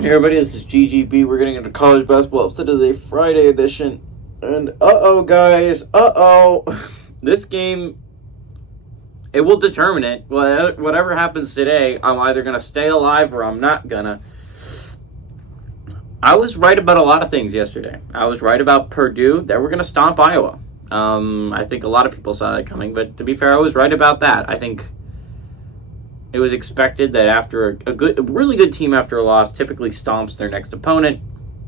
Hey everybody, this is GGB. We're getting into college basketball upset of the day, Friday edition. And guys, this game, it will determine it. Whatever happens today, I'm either going to stay alive or I'm not going to. I was right about a lot of things yesterday. I was right about Purdue. They were going to stomp Iowa. I think a lot of people saw that coming, but to be fair, I was right about that. I think it was expected that after a really good team after a loss typically stomps their next opponent.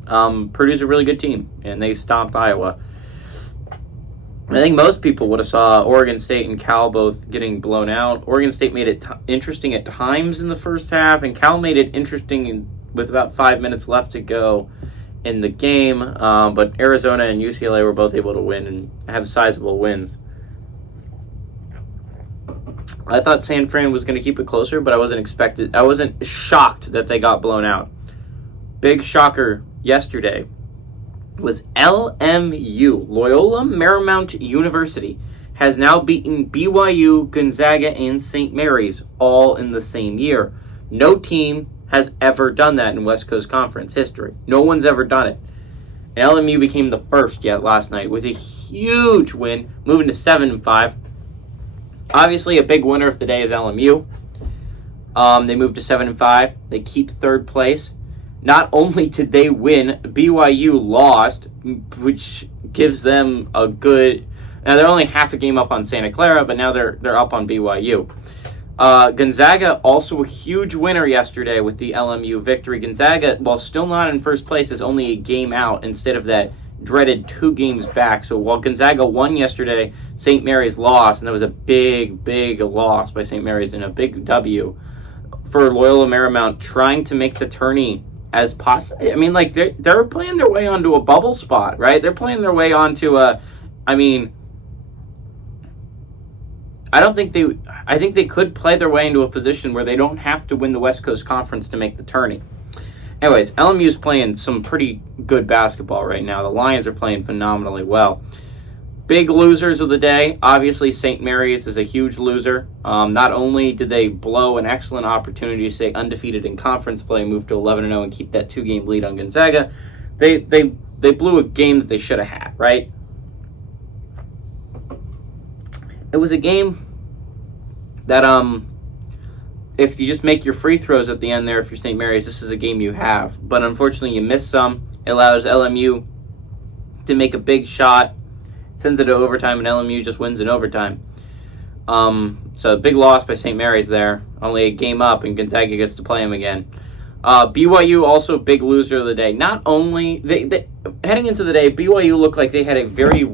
Purdue's a really good team, and they stomped Iowa. I think most people would have saw Oregon State and Cal both getting blown out. Oregon State made it interesting at times in the first half, and Cal made it interesting with about 5 minutes left to go in the game. But Arizona and UCLA were both able to win and have sizable wins. I thought San Fran was going to keep it closer, but I wasn't shocked that they got blown out. Big shocker yesterday was LMU, Loyola Marymount University, has now beaten BYU, Gonzaga, and St. Mary's all in the same year. No team has ever done that in West Coast Conference history. No one's ever done it. And LMU became the first yet last night with a huge win, moving to 7-5. Obviously, a big winner of the day is LMU. They moved to 7-5. They keep third place. Not only did they win, BYU lost, which gives them a good. Now they're only half a game up on Santa Clara, but now they're up on BYU. Gonzaga also a huge winner yesterday with the LMU victory. Gonzaga, while still not in first place, is only a game out instead of that dreaded 2 games back. So while Gonzaga won yesterday, St. Mary's lost, and that was a big loss by St. Mary's and a big W for Loyola Marymount, trying to make the tourney as possible. I mean, like, they're playing their way onto a bubble spot, right? They're playing their way onto I think they could play their way into a position where they don't have to win the West Coast Conference to make the tourney. Anyways, LMU's playing some pretty good basketball right now. The Lions are playing phenomenally well. Big losers of the day, obviously St. Mary's is a huge loser. Not only did they blow an excellent opportunity to stay undefeated in conference play, move to 11-0 and keep that 2-game lead on Gonzaga, they blew a game that they should have had, right? It was a game that if you just make your free throws at the end there, if you're St. Mary's, this is a game you have. But unfortunately, you miss some. It allows LMU to make a big shot, sends it to overtime, and LMU just wins in overtime. So a big loss by St. Mary's there. Only a game up, and Gonzaga gets to play them again. BYU also a big loser of the day. Not only they heading into the day, BYU looked like they had a very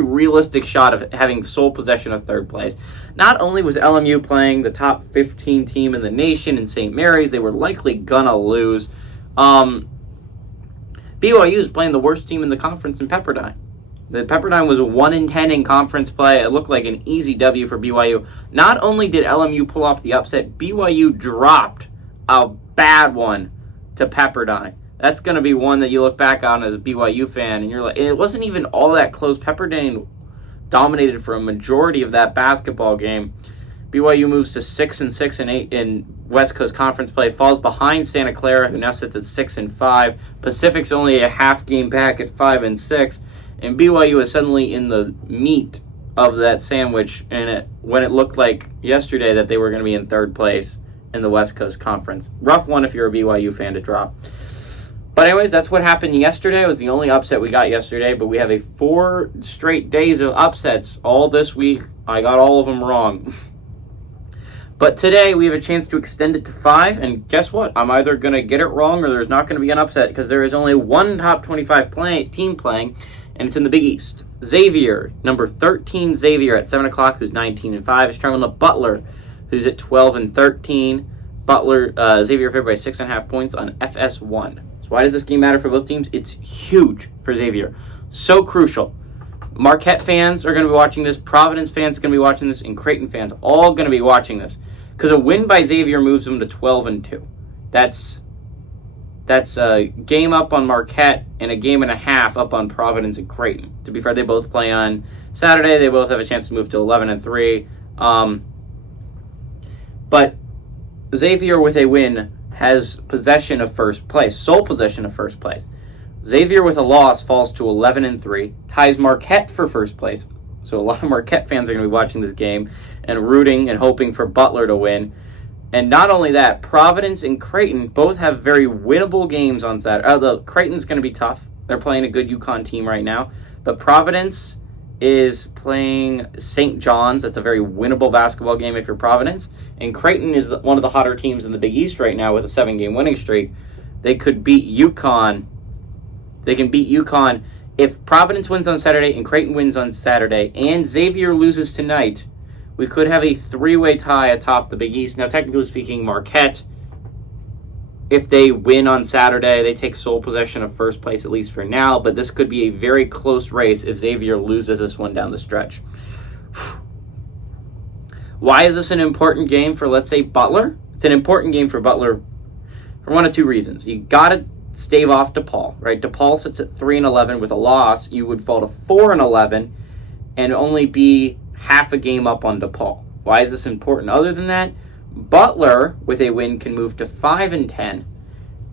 realistic shot of having sole possession of third place. Not only was LMU playing the top 15 team in the nation in St. Mary's, they were likely gonna lose. BYU is playing the worst team in the conference in Pepperdine. The Pepperdine was 1-10 in conference play. It looked like an easy W for BYU. Not only did LMU pull off the upset, BYU dropped a bad one to Pepperdine. That's going to be one that you look back on as a BYU fan, and you're like, it wasn't even all that close. Pepperdine dominated for a majority of that basketball game. BYU moves to 6-6 and 8 in West Coast Conference play, falls behind Santa Clara, who now sits at 6-5. Pacific's only a half game back at 5-6, and BYU is suddenly in the meat of that sandwich. And when it looked like yesterday that they were going to be in third place in the West Coast Conference, rough one if you're a BYU fan to drop. But anyways, that's what happened yesterday. It was the only upset we got yesterday, but we have 4 straight days of upsets all this week. I got all of them wrong. But today we have a chance to extend it to 5, and guess what? I'm either going to get it wrong or there's not going to be an upset because there is only one top 25 team playing, and it's in the Big East. Xavier, number 13 Xavier at 7 o'clock, who's 19-5, is traveling to Butler, who's at 12-13. Butler, Xavier favored by 6.5 points on FS1. So why does this game matter for both teams? It's huge for Xavier. So crucial. Marquette fans are going to be watching this. Providence fans are going to be watching this. And Creighton fans all going to be watching this. Because a win by Xavier moves them to 12-2. That's a game up on Marquette and a game and a half up on Providence and Creighton. To be fair, they both play on Saturday. They both have a chance to move to 11-3. But Xavier with a win has possession of first place, sole possession of first place. Xavier with a loss falls to 11-3, ties Marquette for first place. So a lot of Marquette fans are going to be watching this game and rooting and hoping for Butler to win. And not only that, Providence and Creighton both have very winnable games on Saturday. Although Creighton's going to be tough. They're playing a good UConn team right now. But Providence is playing St. John's. That's a very winnable basketball game if you're Providence. And Creighton is one of the hotter teams in the Big East right now with a 7-game winning streak. They could beat UConn. They can beat UConn if Providence wins on Saturday and Creighton wins on Saturday and Xavier loses tonight. We could have a 3-way tie atop the Big East. Now, technically speaking, Marquette, if they win on Saturday, they take sole possession of first place, at least for now. But this could be a very close race if Xavier loses this one down the stretch. Why is this an important game for, let's say, Butler? It's an important game for Butler for one of two reasons. You got to stave off DePaul, right? DePaul sits at 3-11 with a loss. You would fall to 4-11 and only be half a game up on DePaul. Why is this important? Other than that, Butler with a win can move to 5-10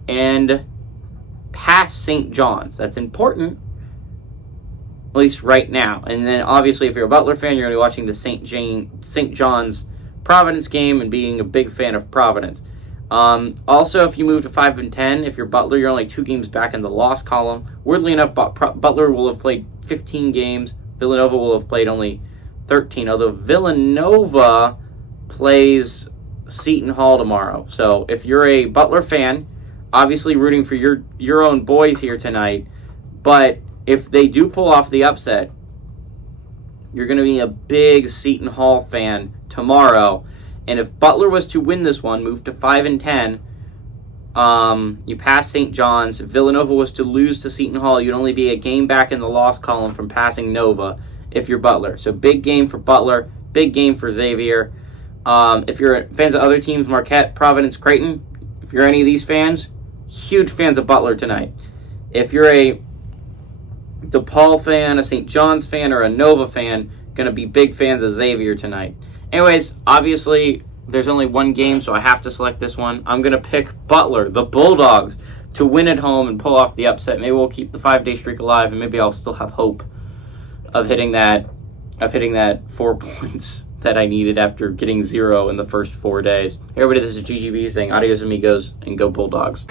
and pass St. John's. That's important, at least right now. And then obviously if you're a Butler fan, you're going to be watching the St. John's Providence game and being a big fan of Providence. Also, if you move to 5-10, if you're Butler, you're only 2 games back in the loss column. Weirdly enough, Butler will have played 15 games. Villanova will have played only 13, although Villanova plays Seton Hall tomorrow. So if you're a Butler fan, obviously rooting for your own boys here tonight, but if they do pull off the upset, you're going to be a big Seton Hall fan tomorrow. And if Butler was to win this one, move to 5-10, you pass St. John's. If Villanova was to lose to Seton Hall, you'd only be a game back in the loss column from passing Nova if you're Butler. So big game for Butler, big game for Xavier. If you're fans of other teams, Marquette, Providence, Creighton, if you're any of these fans, huge fans of Butler tonight. If you're a DePaul fan, a St. John's fan, or a Nova fan, going to be big fans of Xavier tonight. Anyways, obviously, there's only one game, so I have to select this one. I'm going to pick Butler, the Bulldogs, to win at home and pull off the upset. Maybe we'll keep the 5-day streak alive, and maybe I'll still have hope of hitting that 4 points that I needed after getting 0 in the first 4 days. Hey everybody, this is GGB saying adios amigos and go Bulldogs.